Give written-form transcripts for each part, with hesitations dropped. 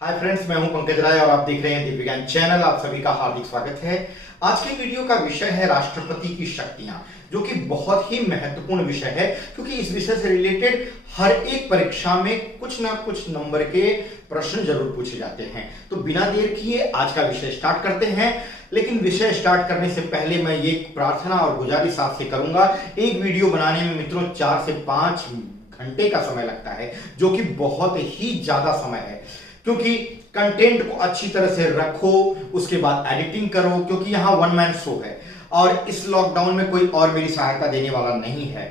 Hi friends, मैं हूं पंकज राय और आप देख रहे हैं दिव्य ज्ञान चैनल। आप सभी का हार्दिक स्वागत है। आज के वीडियो का विषय है राष्ट्रपति की शक्तियां, जो कि बहुत ही महत्वपूर्ण विषय है, क्योंकि इस विषय से रिलेटेड हर एक परीक्षा में कुछ ना कुछ नंबर के प्रश्न जरूर पूछे जाते हैं। तो बिना देर किए आज का विषय स्टार्ट करते हैं। लेकिन विषय स्टार्ट करने से पहले मैं ये प्रार्थना और गुजारिश आपसे करूंगा। एक वीडियो बनाने में मित्रों 4 से 5 घंटे का समय लगता है, जो कि बहुत ही ज्यादा समय है, क्योंकि कंटेंट को अच्छी तरह से रखो, उसके बाद एडिटिंग करो, क्योंकि यहां वन मैन शो है और इस लॉकडाउन में कोई और मेरी सहायता देने वाला नहीं है।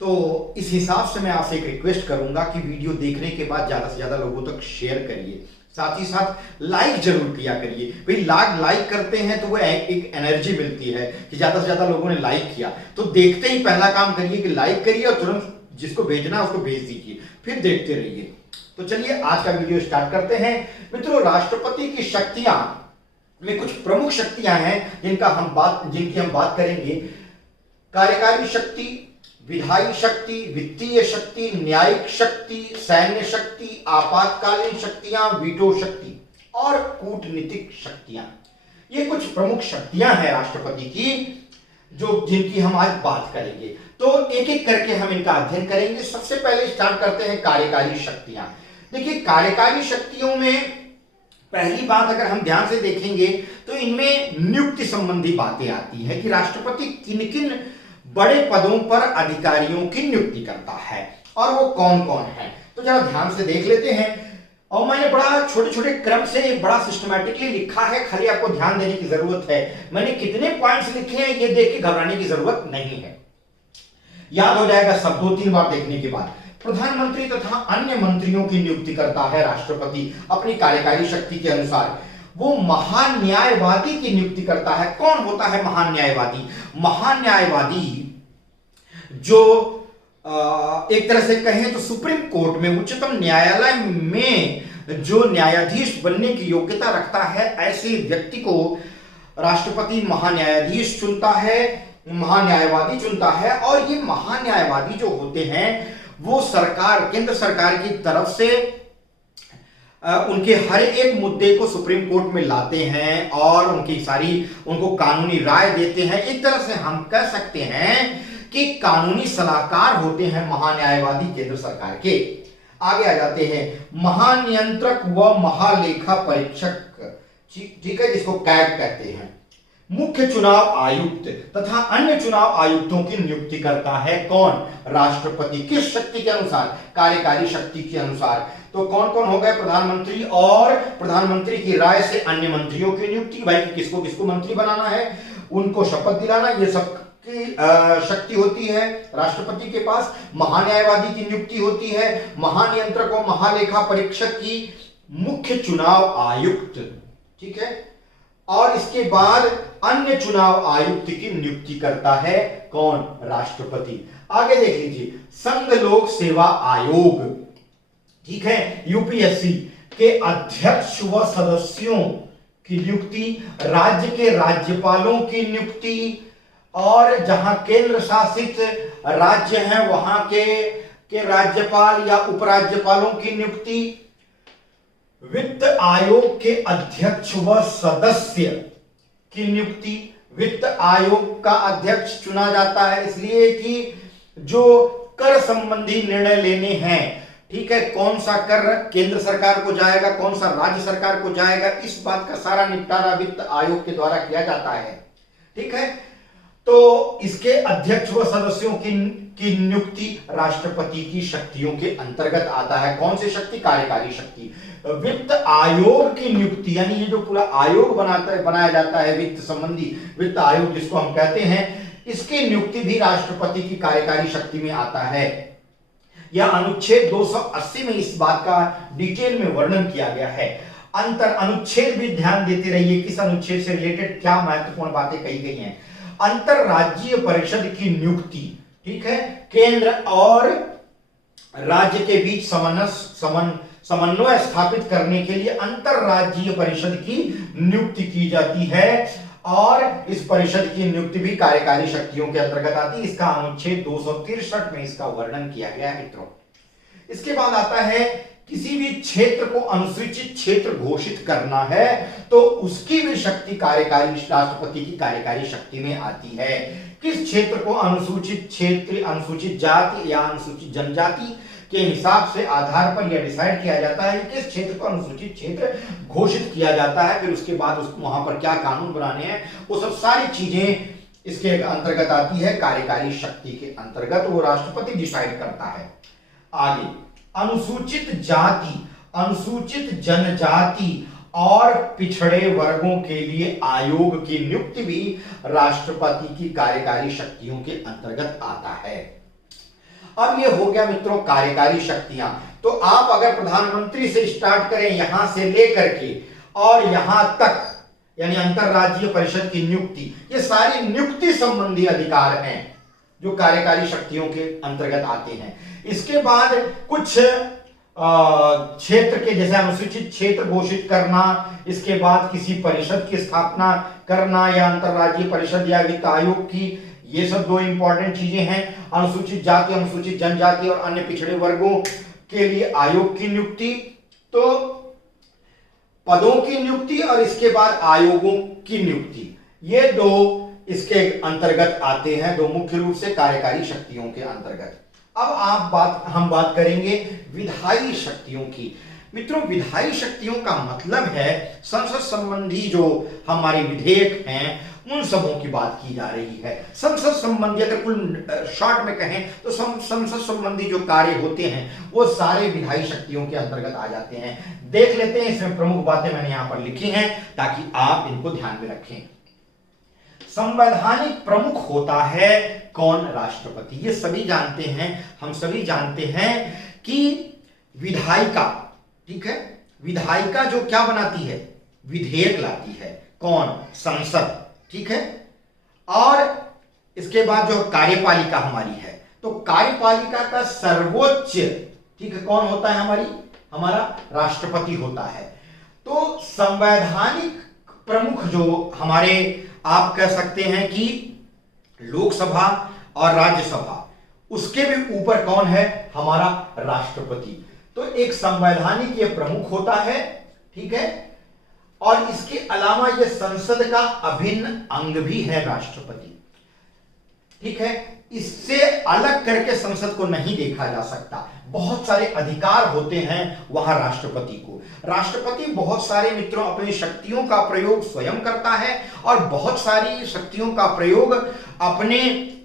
तो इस हिसाब से मैं आपसे एक रिक्वेस्ट करूंगा कि वीडियो देखने के बाद ज्यादा से ज्यादा लोगों तक शेयर करिए, साथ ही साथ लाइक जरूर किया करिए। भाई लाइक करते हैं तो वो एक एनर्जी मिलती है कि ज्यादा से ज्यादा लोगों ने लाइक किया। तो देखते ही पहला काम करिए कि लाइक करिए और तुरंत जिसको भेजना है उसको भेज दीजिए, फिर देखते रहिए। तो चलिए आज का वीडियो स्टार्ट करते हैं। मित्रों, राष्ट्रपति की शक्तियां में कुछ प्रमुख शक्तियां हैं जिनकी हम बात करेंगे। कार्यकारी शक्ति, विधायी शक्ति, वित्तीय शक्ति, न्यायिक शक्ति, सैन्य शक्ति, आपातकालीन शक्तियां, वीटो शक्ति और कूटनीतिक शक्तियां। ये कुछ प्रमुख शक्तियां हैं राष्ट्रपति की, जिनकी हम आज बात करेंगे। तो एक एक करके हम इनका अध्ययन करेंगे। सबसे पहले स्टार्ट करते हैं कार्यकारी शक्तियां। देखिए, कार्यकारी शक्तियों में पहली बात अगर हम ध्यान से देखेंगे तो इनमें नियुक्ति संबंधी बातें आती है कि राष्ट्रपति किन किन बड़े पदों पर अधिकारियों की नियुक्ति करता है और वो कौन कौन है। तो जरा ध्यान से देख लेते हैं। और मैंने बड़ा छोटे छोटे क्रम से बड़ा सिस्टमैटिकली लिखा है, खाली आपको ध्यान देने की जरूरत है। मैंने कितने पॉइंट्स लिखे हैं ये देख के घबराने की जरूरत नहीं है, याद हो जाएगा सब 2-3 बार देखने के बाद। प्रधानमंत्री तथा अन्य मंत्रियों की नियुक्ति करता है राष्ट्रपति अपनी कार्यकारी शक्ति के अनुसार। वो महान्यायवादी की नियुक्ति करता है। कौन होता है महान्यायवादी? महान्यायवादी जो एक तरह से कहें तो सुप्रीम कोर्ट में, उच्चतम न्यायालय में जो न्यायाधीश बनने की योग्यता रखता है, ऐसे व्यक्ति को राष्ट्रपति महान्यायाधीश चुनता है, महान्यायवादी चुनता है। और ये महान्यायवादी जो होते हैं वो केंद्र सरकार की तरफ से उनके हर एक मुद्दे को सुप्रीम कोर्ट में लाते हैं और उनको कानूनी राय देते हैं। एक तरह से हम कह सकते हैं कि कानूनी सलाहकार होते हैं महान्यायवादी केंद्र सरकार के। आगे आ जाते हैं महानियंत्रक व महालेखा परीक्षक, ठीक है, जिसको कैग कहते हैं। मुख्य चुनाव आयुक्त तथा अन्य चुनाव आयुक्तों की नियुक्ति करता है कौन? राष्ट्रपति। किस शक्ति के अनुसार? कार्यकारी शक्ति के अनुसार। तो कौन कौन हो गए? प्रधानमंत्री, और प्रधानमंत्री की राय से अन्य मंत्रियों की नियुक्ति, भाई किसको किसको मंत्री बनाना है, उनको शपथ दिलाना, ये सब की शक्ति होती है राष्ट्रपति के पास। महान्यायवादी की नियुक्ति होती है, महानियंत्रक और महालेखा परीक्षक की, मुख्य चुनाव आयुक्त, ठीक है, और इसके बाद अन्य चुनाव आयुक्त की नियुक्ति करता है कौन? राष्ट्रपति। आगे देख लीजिए, संघ लोक सेवा आयोग, ठीक है, यूपीएससी के अध्यक्ष व सदस्यों की नियुक्ति, राज्य के राज्यपालों की नियुक्ति, और जहां केंद्र शासित राज्य हैं वहां के राज्यपाल या उपराज्यपालों की नियुक्ति, वित्त आयोग के अध्यक्ष व सदस्य की नियुक्ति। वित्त आयोग का अध्यक्ष चुना जाता है इसलिए कि जो कर संबंधी निर्णय लेने हैं, ठीक है, कौन सा कर केंद्र सरकार को जाएगा, कौन सा राज्य सरकार को जाएगा, इस बात का सारा निपटारा वित्त आयोग के द्वारा किया जाता है, ठीक है। तो इसके अध्यक्ष व सदस्यों की नियुक्ति राष्ट्रपति की शक्तियों के अंतर्गत आता है। कौन सी शक्ति? कार्यकारी शक्ति। वित्त आयोग की नियुक्ति, यानी ये जो पूरा आयोग बनाया जाता है वित्त संबंधी, वित्त आयोग जिसको हम कहते हैं, इसकी नियुक्ति भी राष्ट्रपति की कार्यकारी शक्ति में आता है। यह अनुच्छेद 280 में इस बात का डिटेल में वर्णन किया गया है। अंतर अनुच्छेद भी ध्यान देते रहिए, किस अनुच्छेद से रिलेटेड क्या महत्वपूर्ण बातें कही गई हैं। अंतरराज्यीय परिषद की नियुक्ति, ठीक है, केंद्र और राज्य के बीच समन्वय स्थापित करने के लिए अंतरराज्यीय परिषद की नियुक्ति की जाती है, और इस परिषद की नियुक्ति भी कार्यकारी शक्तियों के अंतर्गत आती है। इसका अनुच्छेद 263 में इसका वर्णन किया गया है मित्रों। इसके बाद आता है किसी भी क्षेत्र को अनुसूचित क्षेत्र घोषित करना है तो उसकी भी शक्ति कार्यकारी राष्ट्रपति की कार्यकारी शक्ति में आती है। किस क्षेत्र को अनुसूचित क्षेत्र, अनुसूचित जाति या अनुसूचित जनजाति के हिसाब से आधार पर यह डिसाइड किया जाता है कि किस क्षेत्र को अनुसूचित क्षेत्र घोषित किया जाता है, फिर उसके बाद वहां पर क्या कानून बनाने हैं, वो सब सारी चीजें इसके अंतर्गत आती है। कार्यकारी शक्ति के अंतर्गत वो राष्ट्रपति डिसाइड करता है। आगे, अनुसूचित जाति, अनुसूचित जनजाति और पिछड़े वर्गों के लिए आयोग की नियुक्ति भी राष्ट्रपति की कार्यकारी शक्तियों के अंतर्गत आता है। अब ये हो गया मित्रों कार्यकारी शक्तियां। तो आप अगर प्रधानमंत्री से स्टार्ट करें यहां से लेकर के और यहां तक, यानी अंतरराज्यीय परिषद की नियुक्ति, ये सारी नियुक्ति संबंधी अधिकार हैं जो कार्यकारी शक्तियों के अंतर्गत आते हैं। इसके बाद कुछ क्षेत्र के, जैसे अनुसूचित क्षेत्र घोषित करना, इसके बाद किसी परिषद की स्थापना करना या अंतरराज्यीय परिषद या वित्त आयोग की, ये सब दो इंपॉर्टेंट चीजें हैं। अनुसूचित जाति, अनुसूचित जनजाति और अन्य पिछड़े वर्गों के लिए आयोग की नियुक्ति, तो पदों की नियुक्ति और इसके बाद आयोगों की नियुक्ति, ये दो इसके अंतर्गत आते हैं, दो मुख्य रूप से कार्यकारी शक्तियों के अंतर्गत। अब हम बात करेंगे विधायी शक्तियों की। मित्रों, विधायी शक्तियों का मतलब है संसद संबंधी जो हमारे विधेयक हैं उन सबों की बात की जा रही है। संसद संबंधी, अगर कुल शॉर्ट में कहें तो संसद संबंधी जो कार्य होते हैं वो सारे विधायी शक्तियों के अंतर्गत आ जाते हैं। देख लेते हैं, इसमें प्रमुख बातें मैंने यहां पर लिखी हैं ताकि आप इनको ध्यान में रखें। संवैधानिक प्रमुख होता है कौन? राष्ट्रपति। ये सभी जानते हैं, हम सभी जानते हैं कि विधायिका, ठीक है, विधायिका जो क्या बनाती है? विधेयक लाती है। कौन? संसद, ठीक है। और इसके बाद जो कार्यपालिका हमारी है, तो कार्यपालिका का सर्वोच्च, ठीक है, कौन होता है? हमारा राष्ट्रपति होता है। तो संवैधानिक प्रमुख जो हमारे, आप कह सकते हैं कि लोकसभा और राज्यसभा, उसके भी ऊपर कौन है? हमारा राष्ट्रपति। तो एक संवैधानिक ये प्रमुख होता है, ठीक है, और इसके अलावा ये संसद का अभिन्न अंग भी है राष्ट्रपति, ठीक है। इससे अलग करके संसद को नहीं देखा जा सकता। बहुत सारे अधिकार होते हैं वहां राष्ट्रपति को। राष्ट्रपति बहुत सारे मित्रों अपनी शक्तियों का प्रयोग स्वयं करता है और बहुत सारी शक्तियों का प्रयोग अपने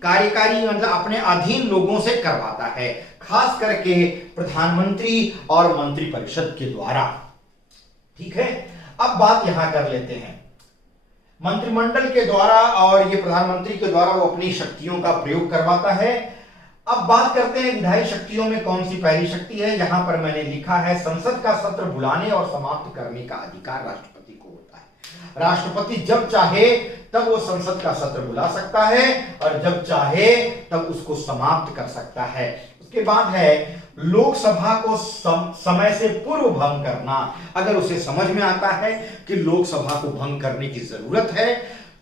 कार्यकारी, मतलब अपने अधीन लोगों से करवाता है, खास करके प्रधानमंत्री और मंत्रिपरिषद के द्वारा, ठीक है। अब बात यहां कर लेते हैं मंत्रिमंडल के द्वारा, और ये प्रधानमंत्री के द्वारा वो अपनी शक्तियों का प्रयोग करवाता है। अब बात करते हैं विधायी शक्तियों में कौन सी पहली शक्ति है। यहां पर मैंने लिखा है संसद का सत्र बुलाने और समाप्त करने का अधिकार राष्ट्रपति को होता है। राष्ट्रपति जब चाहे तब वो संसद का सत्र बुला सकता है और जब चाहे तब उसको समाप्त कर सकता है। उसके बाद है लोकसभा को समय से पूर्व भंग करना। अगर उसे समझ में आता है कि लोकसभा को भंग करने की जरूरत है,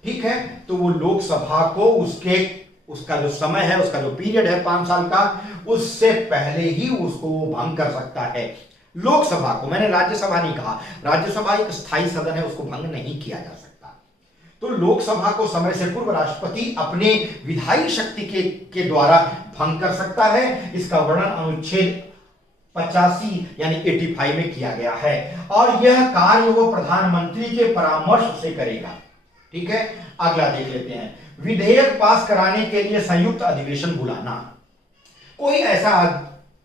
ठीक है, तो वो लोकसभा को उसका जो समय है, उसका जो पीरियड है 5 साल का, उससे पहले ही उसको वो भंग कर सकता है। लोकसभा को, मैंने राज्यसभा नहीं कहा, राज्यसभा एक स्थायी सदन है, उसको भंग नहीं किया जा सकता। तो लोकसभा को समय से पूर्व राष्ट्रपति अपने विधायी शक्ति के द्वारा भंग कर सकता है। इसका वर्णन अनुच्छेद 85 यानी 85 में किया गया है और यह कार्य वो प्रधानमंत्री के परामर्श से करेगा, ठीक है। अगला देख लेते हैं, विधेयक पास कराने के लिए संयुक्त अधिवेशन बुलाना। कोई ऐसा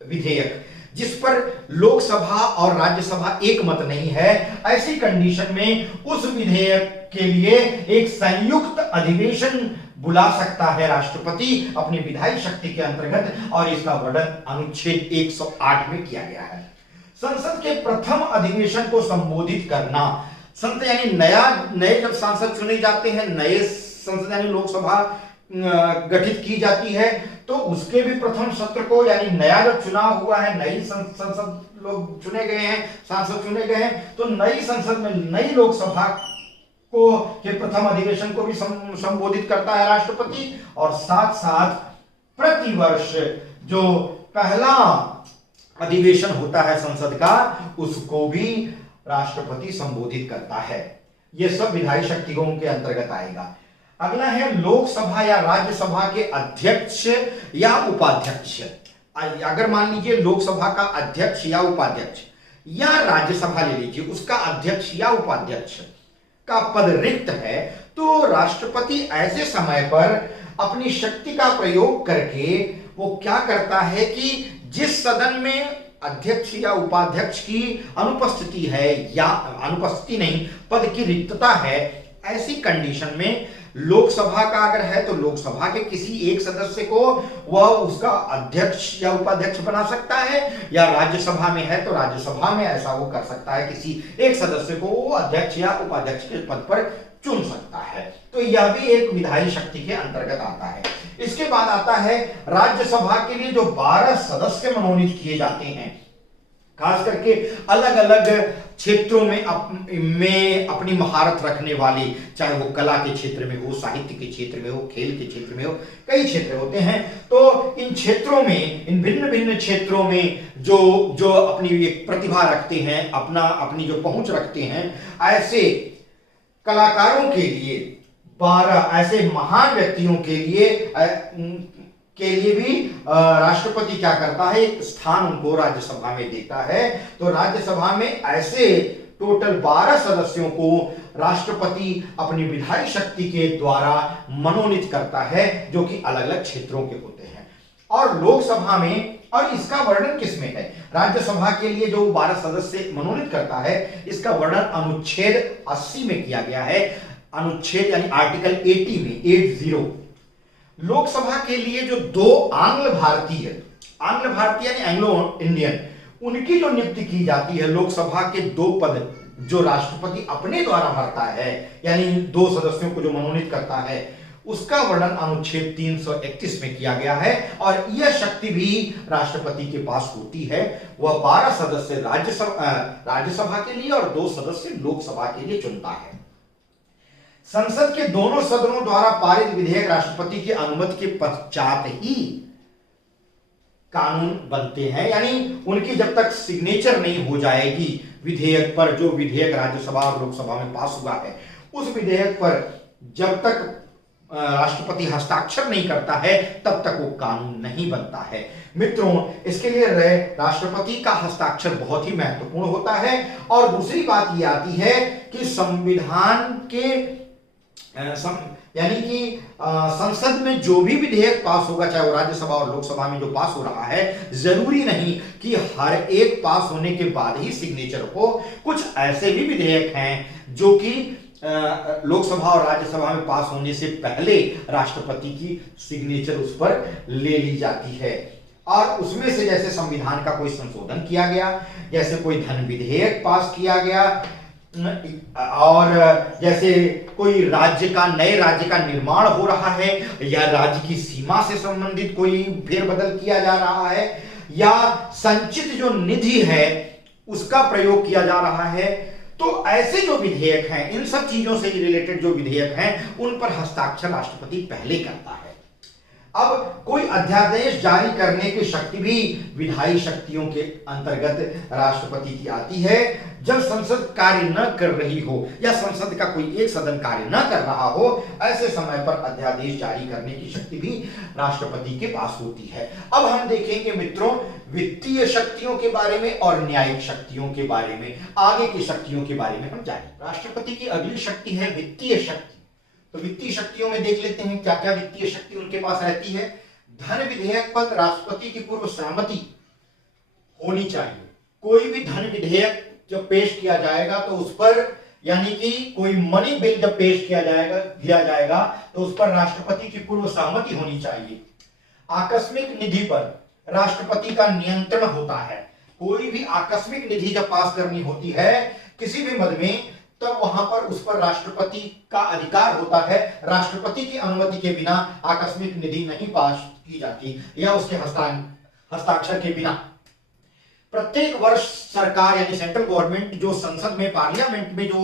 विधेयक जिस पर लोकसभा और राज्यसभा एक मत नहीं है, ऐसी कंडीशन में उस विधेयक के लिए एक संयुक्त अधिवेशन बुला सकता है राष्ट्रपति अपनी विधायी शक्ति के अंतर्गत, और इसका वर्णन अनुच्छेद 108 में किया गया है। संसद के प्रथम अधिवेशन को संबोधित करना। संसद यानी नए जब सांसद चुने जाते हैं, नए संसद यानी लोकसभा गठित की जाती है, तो उसके भी प्रथम सत्र को, यानी नया जब चुनाव हुआ है, नई संसद लोग चुने गए हैं, सांसद चुने गए हैं, तो नई संसद में नई लोकसभा को के प्रथम अधिवेशन को भी संबोधित करता है राष्ट्रपति। और साथ साथ प्रतिवर्ष जो पहला अधिवेशन होता है संसद का, उसको भी राष्ट्रपति संबोधित करता है। यह सब विधायी शक्तियों के अंतर्गत आएगा। अगला है लोकसभा या राज्यसभा के अध्यक्ष या उपाध्यक्ष। अगर मान लीजिए लोकसभा का अध्यक्ष या उपाध्यक्ष, या राज्यसभा ले लीजिए उसका अध्यक्ष या उपाध्यक्ष का पद रिक्त है, तो राष्ट्रपति ऐसे समय पर अपनी शक्ति का प्रयोग करके वो क्या करता है कि जिस सदन में अध्यक्ष या उपाध्यक्ष की अनुपस्थिति है, या अनुपस्थिति नहीं, पद की रिक्तता है, ऐसी कंडीशन में लोकसभा का अगर है तो लोकसभा के किसी एक सदस्य को वह उसका अध्यक्ष या उपाध्यक्ष बना सकता है, या राज्यसभा में है तो राज्यसभा में ऐसा वो कर सकता है, किसी एक सदस्य को वो अध्यक्ष या उपाध्यक्ष के पद पर चुन सकता है। तो यह भी एक विधायी शक्ति के अंतर्गत आता है। इसके बाद आता है राज्यसभा के लिए जो 12 सदस्य मनोनीत किए जाते हैं, खास करके अलग अलग क्षेत्रों में अपनी महारत रखने वाले, चाहे वो कला के क्षेत्र में हो, साहित्य के क्षेत्र में हो, खेल के क्षेत्र में हो, कई क्षेत्र होते हैं। तो इन क्षेत्रों में, इन भिन्न भिन्न क्षेत्रों में जो जो अपनी एक प्रतिभा रखते हैं, अपनी जो पहुंच रखते हैं, ऐसे कलाकारों के लिए, 12 ऐसे महान व्यक्तियों के लिए भी राष्ट्रपति क्या करता है, एक स्थान उनको राज्यसभा में देता है। तो राज्यसभा में ऐसे टोटल 12 सदस्यों को राष्ट्रपति अपनी विधायी शक्ति के द्वारा मनोनीत करता है, जो कि अलग अलग क्षेत्रों के होते हैं। और लोकसभा में, और इसका वर्णन किसमें है, राज्यसभा के लिए जो 12 सदस्य मनोनीत करता है, इसका वर्णन अनुच्छेद 80 में किया गया है। अनुच्छेद यानी आर्टिकल 80 में, 80। लोकसभा के लिए जो 2 आंग्ल भारतीय यानी एंग्लो इंडियन, उनकी जो नियुक्ति की जाती है, लोकसभा के 2 पद जो राष्ट्रपति अपने द्वारा भरता है, यानी 2 सदस्यों को जो मनोनीत करता है, उसका वर्णन अनुच्छेद 331 में किया गया है। और यह शक्ति भी राष्ट्रपति के पास होती है। वह 12 सदस्य राज्यसभा के लिए और 2 सदस्य लोकसभा के लिए चुनता है। संसद के दोनों सदनों द्वारा पारित विधेयक राष्ट्रपति की अनुमति के पश्चात ही कानून बनते हैं, यानी उनकी जब तक सिग्नेचर नहीं हो जाएगी विधेयक पर, जो विधेयक राज्यसभा और लोकसभा में पास हुआ है, उस विधेयक पर जब तक राष्ट्रपति हस्ताक्षर नहीं करता है, तब तक वो कानून नहीं बनता है। मित्रों, इसके लिए राष्ट्रपति का हस्ताक्षर बहुत ही महत्वपूर्ण होता है। और दूसरी बात यह आती है कि संविधान के यानी कि संसद में जो भी विधेयक पास होगा, चाहे वो राज्यसभा और लोकसभा में जो पास हो रहा है, जरूरी नहीं कि हर एक पास होने के बाद ही सिग्नेचर हो। कुछ ऐसे भी विधेयक हैं जो कि लोकसभा और राज्यसभा में पास होने से पहले राष्ट्रपति की सिग्नेचर उस पर ले ली जाती है। और उसमें से जैसे संविधान का कोई संशोधन किया गया, जैसे कोई धन विधेयक पास किया गया, और जैसे कोई नए राज्य का निर्माण हो रहा है, या राज्य की सीमा से संबंधित कोई फेरबदल किया जा रहा है, या संचित जो निधि है उसका प्रयोग किया जा रहा है, तो ऐसे जो विधेयक हैं, इन सब चीजों से रिलेटेड जो विधेयक हैं, उन पर हस्ताक्षर राष्ट्रपति पहले करता है। अब कोई अध्यादेश जारी करने की शक्ति भी विधायी शक्तियों के अंतर्गत राष्ट्रपति की आती है। जब संसद कार्य न कर रही हो, या संसद का कोई एक सदन कार्य न कर रहा हो, ऐसे समय पर अध्यादेश जारी करने की शक्ति भी राष्ट्रपति के पास होती है। अब हम देखेंगे मित्रों वित्तीय शक्तियों के बारे में और न्यायिक शक्तियों के बारे में, आगे की शक्तियों के बारे में हम जानेंगे। राष्ट्रपति की अगली शक्ति है वित्तीय शक्ति। तो वित्तीय शक्तियों में देख लेते हैं क्या क्या वित्तीय शक्ति उनके पास रहती है। धन विधेयक पर राष्ट्रपति की पूर्व सहमति होनी चाहिए। कोई भी धन विधेयक जब पेश किया जाएगा तो उस पर, यानी कि कोई मनी बिल जब पेश दिया जाएगा तो उस पर राष्ट्रपति की पूर्व सहमति होनी चाहिए। आकस्मिक निधि पर राष्ट्रपति का नियंत्रण होता है। कोई भी आकस्मिक निधि जब पास करनी होती है किसी भी मद में, तब वहां पर उस पर राष्ट्रपति का अधिकार होता है। राष्ट्रपति की अनुमति के बिना आकस्मिक निधि नहीं पास की जाती, या उसके हस्ताक्षर के बिना। प्रत्येक वर्ष सरकार यानी सेंट्रल गवर्नमेंट जो संसद में, पार्लियामेंट में जो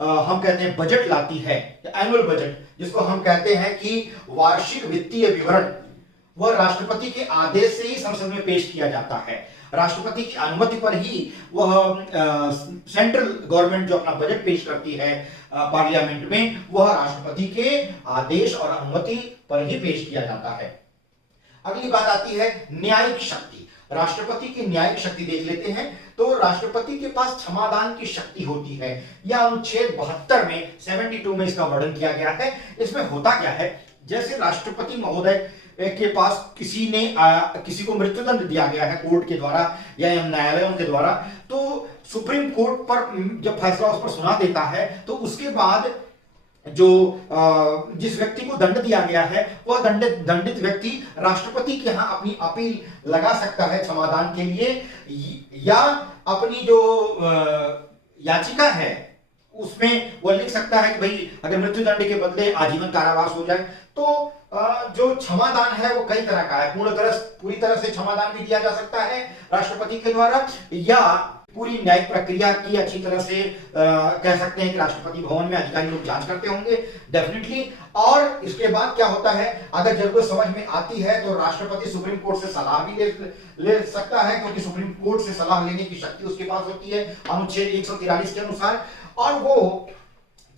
हम कहते हैं बजट लाती है, एनुअल बजट, जिसको हम कहते हैं कि वार्षिक वित्तीय विवरण, वह राष्ट्रपति के आदेश से ही संसद में पेश किया जाता है। राष्ट्रपति की अनुमति पर ही वह सेंट्रल गवर्नमेंट जो अपना बजट पेश करती है पार्लियामेंट में, वह राष्ट्रपति के आदेश और अनुमति पर ही पेश किया जाता है। अगली बात आती है न्यायिक शक्ति। राष्ट्रपति की न्यायिक शक्ति देख लेते हैं। तो राष्ट्रपति के पास क्षमादान की शक्ति होती है। यह अनुच्छेद 72 में 72 में इसका वर्णन किया गया है। इसमें होता क्या है, जैसे राष्ट्रपति महोदय के पास किसी को मृत्युदंड दिया गया है कोर्ट के द्वारा या न्यायालयों के द्वारा, तो सुप्रीम कोर्ट पर जब फैसला उस पर सुना देता है तो उसके बाद जो जिस व्यक्ति को दंड दिया गया है वह दंडित व्यक्ति राष्ट्रपति के यहाँ अपनी अपील लगा सकता है क्षमादान के लिए, या अपनी जो याचिका है उसमें वह लिख सकता है कि भाई अगर मृत्युदंड के बदले आजीवन कारावास हो जाए। तो जो क्षमादान है वो कई तरह का है। पूरी तरह से क्षमादान भी दिया जा सकता है राष्ट्रपति के द्वारा, या पूरी न्यायिक प्रक्रिया की अच्छी तरह से कह सकते हैं कि राष्ट्रपति भवन में अधिकारी लोग जांच करते होंगे डेफिनेटली। और इसके बाद क्या होता है, अगर जरूरत समझ में आती है तो राष्ट्रपति सुप्रीम कोर्ट से सलाह भी ले सकता है, क्योंकि सुप्रीम कोर्ट से सलाह लेने की शक्ति उसके पास होती है अनुच्छेद 143 के अनुसार। और वो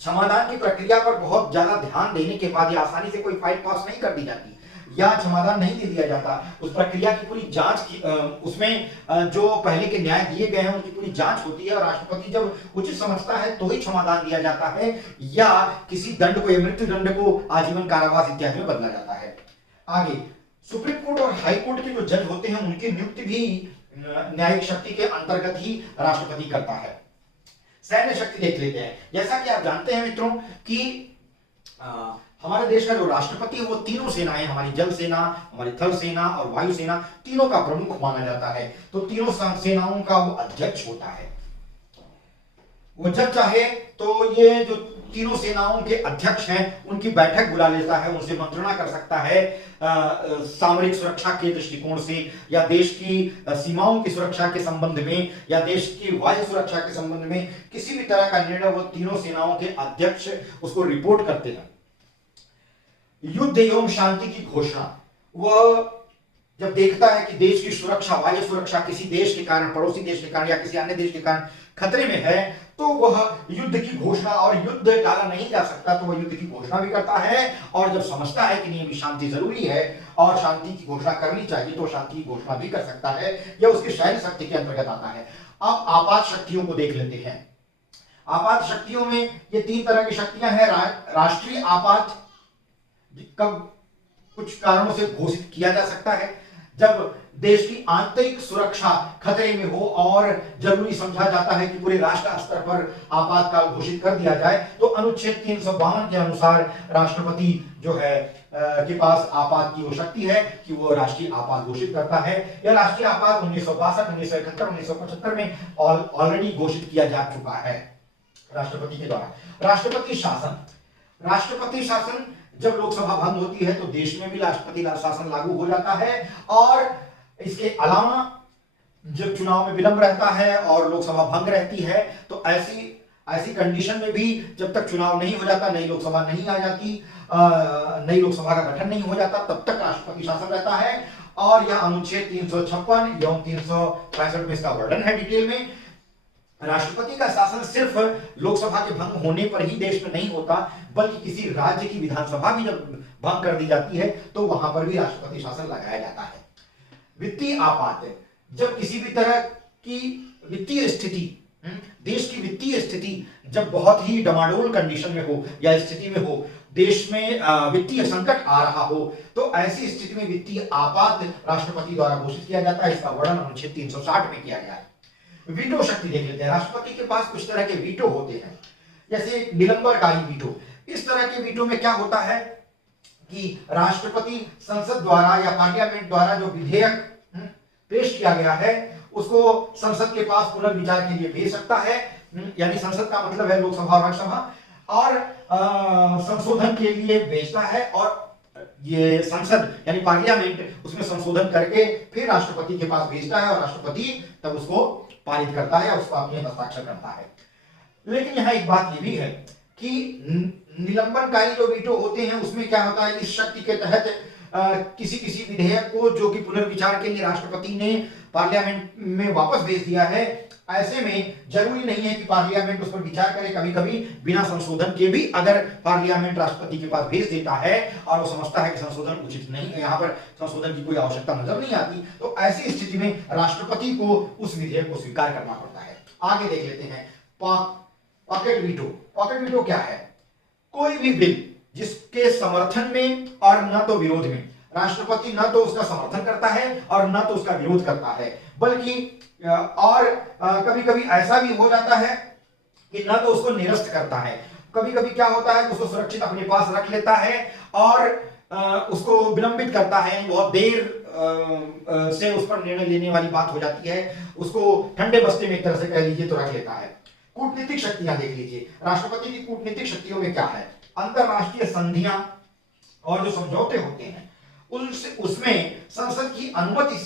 क्षमादान की प्रक्रिया पर बहुत ज्यादा ध्यान देने के बाद या आसानी से कोई फाइल पास नहीं कर दी जाती या क्षमादान नहीं दे दिया जाता। उस प्रक्रिया की पूरी जांच की उसमें जो पहले के न्याय दिए गए हैं उनकी पूरी जांच होती है, और राष्ट्रपति जब उचित समझता है तो ही क्षमादान दिया जाता है, या किसी दंड को या मृत्यु दंड को आजीवन कारावास इत्यादि में बदला जाता है। आगे सुप्रीम कोर्ट और हाई कोर्ट के जो जज होते हैं उनकी नियुक्ति भी न्यायिक शक्ति के अंतर्गत ही राष्ट्रपति करता है। सैन्य शक्ति देख लेते हैं। जैसा कि आप जानते हैं मित्रों कि हमारे देश का जो राष्ट्रपति है वो तीनों सेनाएं, हमारी जल सेना, हमारी थल सेना और वायु सेना, तीनों का प्रमुख माना जाता है। तो तीनों सेनाओं का वो अध्यक्ष होता है। वो जब चाहे तो ये जो तीनों सेनाओं के अध्यक्ष हैं उनकी बैठक बुला लेता है, उनसे मंत्रणा कर सकता है सामरिक सुरक्षा के दृष्टिकोण से, या देश की सीमाओं की सुरक्षा के संबंध में, या देश की वायु सुरक्षा के संबंध में किसी भी तरह का निर्णय वो तीनों सेनाओं के अध्यक्ष उसको रिपोर्ट करते हैं। युद्ध एवं शांति की घोषणा, वह जब देखता है कि देश की सुरक्षा, वायु सुरक्षा किसी देश के कारण, पड़ोसी देश के कारण या किसी अन्य देश के कारण खतरे में है, तो वह युद्ध की घोषणा, और युद्ध टाला नहीं जा सकता तो वह युद्ध की घोषणा भी करता है। और जब समझता है कि नहीं अभी शांति जरूरी है और शांति की घोषणा करनी चाहिए तो शांति की घोषणा भी कर सकता है, यह उसकी सैन्य शक्ति के अंतर्गत आता है। अब आपात शक्तियों को देख लेते हैं। आपात शक्तियों में ये तीन तरह की शक्तियां हैं। राष्ट्रीय आपात कब कुछ कारणों से घोषित किया जा सकता है, जब देश की आंतरिक सुरक्षा खतरे में हो और जरूरी समझा जाता है कि पूरे राष्ट्र स्तर पर आपातकाल घोषित कर दिया जाए, तो अनुच्छेद 352 के अनुसार राष्ट्रपति जो है के पास आपात की वो शक्ति है कि वो राष्ट्रीय आपात घोषित करता है। यह राष्ट्रीय आपात 1962, 1971, 1975 में ऑलरेडी घोषित किया जा चुका है राष्ट्रपति के द्वारा। राष्ट्रपति शासन जब लोकसभा भंग होती है तो देश में भी राष्ट्रपति शासन लागू हो जाता है। और इसके अलावा जब चुनाव में विलंब रहता है और लोकसभा भंग रहती है तो ऐसी कंडीशन में भी जब तक चुनाव नहीं हो जाता, नई लोकसभा नहीं आ जाती, नई लोकसभा का गठन नहीं हो जाता, तब तक राष्ट्रपति शासन रहता है। और यह अनुच्छेद 356 एवं 365 में इसका वर्णन है डिटेल में। राष्ट्रपति का शासन सिर्फ लोकसभा के भंग होने पर ही देश में नहीं होता, बल्कि किसी राज्य की विधानसभा भी जब भंग कर दी जाती है तो वहां पर भी राष्ट्रपति शासन लगाया जाता है। वित्तीय आपात, जब किसी भी तरह की वित्तीय स्थिति, देश की वित्तीय स्थिति जब बहुत ही डमाडोल कंडीशन में हो या स्थिति में हो, देश में वित्तीय संकट आ रहा हो, तो ऐसी स्थिति में वित्तीय आपात राष्ट्रपति द्वारा घोषित किया जाता है। इसका वर्णन अनुच्छेद 360 में किया गया है। वीटो शक्ति देख लेते हैं। राष्ट्रपति के पास कुछ तरह के वीटो होते हैं, जैसे निलंबनकारी वीटो। इस तरह के वीटो में क्या होता है कि राष्ट्रपति संसद द्वारा या पार्लियामेंट द्वारा जो विधेयक पेश किया गया है उसको संसद के पास पुनर्विचार के लिए भेज सकता है। यानी संसद का मतलब है लोकसभा और राज्यसभा, और संशोधन के लिए भेजता है, और ये संसद यानी पार्लियामेंट उसमें संशोधन करके फिर राष्ट्रपति के पास भेजता है, और राष्ट्रपति तब उसको पारित करता है, उसको अपने हस्ताक्षर करता है। लेकिन यहाँ एक बात ये भी है कि निलंबनकारी जो वीटो होते हैं उसमें क्या होता है, इस शक्ति के तहत किसी किसी विधेयक को जो कि पुनर्विचार के लिए राष्ट्रपति ने पार्लियामेंट में वापस भेज दिया है, ऐसे में जरूरी नहीं है कि पार्लियामेंट उस पर विचार करे। कभी कभी बिना संशोधन के भी अगर पार्लियामेंट राष्ट्रपति के पास भेज देता है और वो समझता है कि संशोधन उचित नहीं है, यहाँ पर संशोधन की कोई आवश्यकता नजर नहीं आती, तो ऐसी स्थिति में राष्ट्रपति को उस विधेयक को स्वीकार करना पड़ता है। आगे देख लेते हैं पॉकेट वीटो। पॉकेट वीटो क्या है? कोई भी बिल जिसके समर्थन में और न तो विरोध में, राष्ट्रपति न तो उसका समर्थन करता है और न तो उसका विरोध करता है, बल्कि और कभी कभी ऐसा भी हो जाता है कि न तो उसको निरस्त करता है, कभी कभी क्या होता है उसको सुरक्षित अपने पास रख लेता है और उसको विलंबित करता है, बहुत देर से उस पर निर्णय लेने वाली बात हो जाती है, उसको ठंडे बस्ते में एक तरह से कह लीजिए तो रख लेता है। कूटनीतिक शक्तियां देख लीजिए, राष्ट्रपति की कूटनीतिक शक्तियों में क्या है? अंतरराष्ट्रीय संधियां और जो समझौते होते हैं उसमें संसद की अनुमति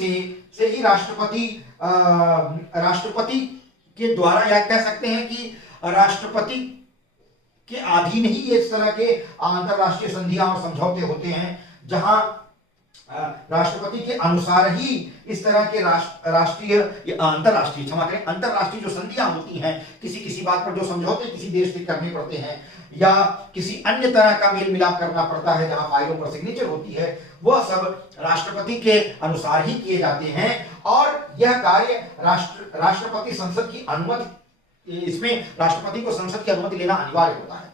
से ही राष्ट्रपति के द्वारा, या कह सकते हैं कि राष्ट्रपति के अधीन ही इस तरह के अंतरराष्ट्रीय संधियां और समझौते होते हैं, जहां राष्ट्रपति के अनुसार ही इस तरह के अंतरराष्ट्रीय जो संधियां होती हैं, किसी बात पर जो समझौते किसी देश से करने पड़ते हैं या किसी अन्य तरह का मेल मिलाप करना पड़ता है जहां फाइलों पर सिग्नेचर होती है, वह सब राष्ट्रपति के अनुसार ही किए जाते हैं और यह कार्य राष्ट्रपति संसद की अनुमति, इसमें राष्ट्रपति को संसद की अनुमति लेना अनिवार्य होता है।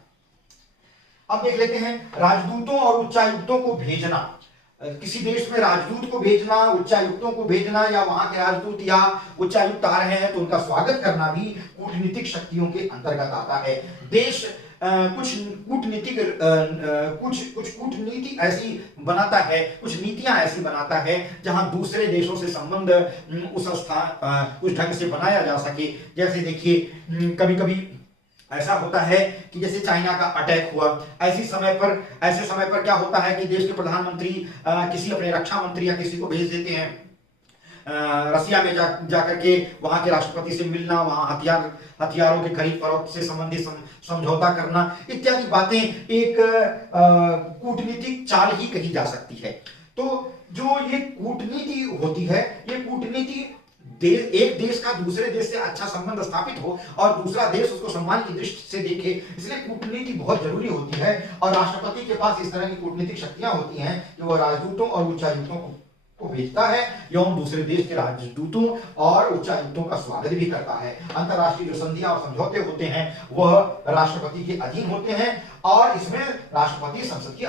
अब देख लेते हैं राजदूतों और उच्चायुक्तों को भेजना। किसी देश में राजदूत को भेजना, उच्चायुक्तों को भेजना, या वहां के राजदूत या उच्चायुक्त आ रहे हैं तो उनका स्वागत करना भी कूटनीतिक शक्तियों के अंतर्गत आता है। देश कुछ कूटनीति ऐसी बनाता है, कुछ नीतियां ऐसी बनाता है जहां दूसरे देशों से संबंध उस ढंग से बनाया जा सके। जैसे देखिए कभी कभी ऐसा होता है कि जैसे चाइना का अटैक हुआ, ऐसे समय पर क्या होता है कि देश के प्रधानमंत्री किसी अपने रक्षा मंत्री या किसी को भेज देते हैं रसिया में जाकर के वहां के राष्ट्रपति से मिलना, वहां हथियारों के खरीद फरोख्त से संबंधित समझौता करना, इत्यादि बातें एक कूटनीतिक चाल ही कही जा सकती है। तो जो ये कूटनीति होती है, ये कूटनीति एक देश का दूसरे देश से अच्छा संबंध स्थापित हो और दूसरा देश उसको सम्मान की दृष्टि से देखे, इसलिए कूटनीति बहुत जरूरी होती है। और राष्ट्रपति के पास इस तरह की कूटनीतिक शक्तियां होती हैं कि वह राजदूतों और उच्चायुक्तों को भेजता है एवं दूसरे देश के राजदूतों और उच्चायुक्तों का स्वागत भी करता है। अंतरराष्ट्रीय जो संधियां और समझौते होते हैं वह राष्ट्रपति के अधीन होते हैं और इसमें राष्ट्रपति संसद की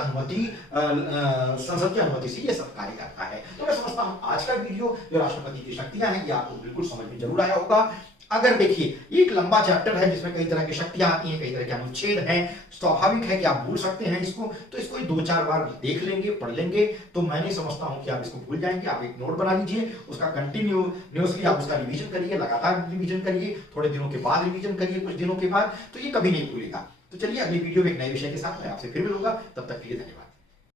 अनुमति से ये सब कार्य करता है। तो मैं समझता हूं आज का वीडियो जो राष्ट्रपति की शक्तियां हैं ये आपको बिल्कुल समझ में जरूर आया होगा। अगर देखिए एक लंबा चैप्टर है जिसमें कई तरह की शक्तियां आती हैं, कई तरह के अनुच्छेद हैं, स्वाभाविक है कि आप भूल सकते हैं इसको, तो इसको 2-4 बार देख लेंगे, पढ़ लेंगे, तो मैं नहीं समझता हूं कि आप इसको भूल जाएंगे। आप एक नोट बना लीजिए, उसका कंटिन्यूअसली आप उसका रिवीजन करिए, लगातार रिवीजन करिए, थोड़े दिनों के बाद रिवीजन करिए, कुछ दिनों के बाद, तो ये कभी नहीं भूलेगा। तो चलिए अगली वीडियो में एक नए विषय के साथ मैं आपसे फिर मिलूंगा, तब तक के लिए धन्यवाद।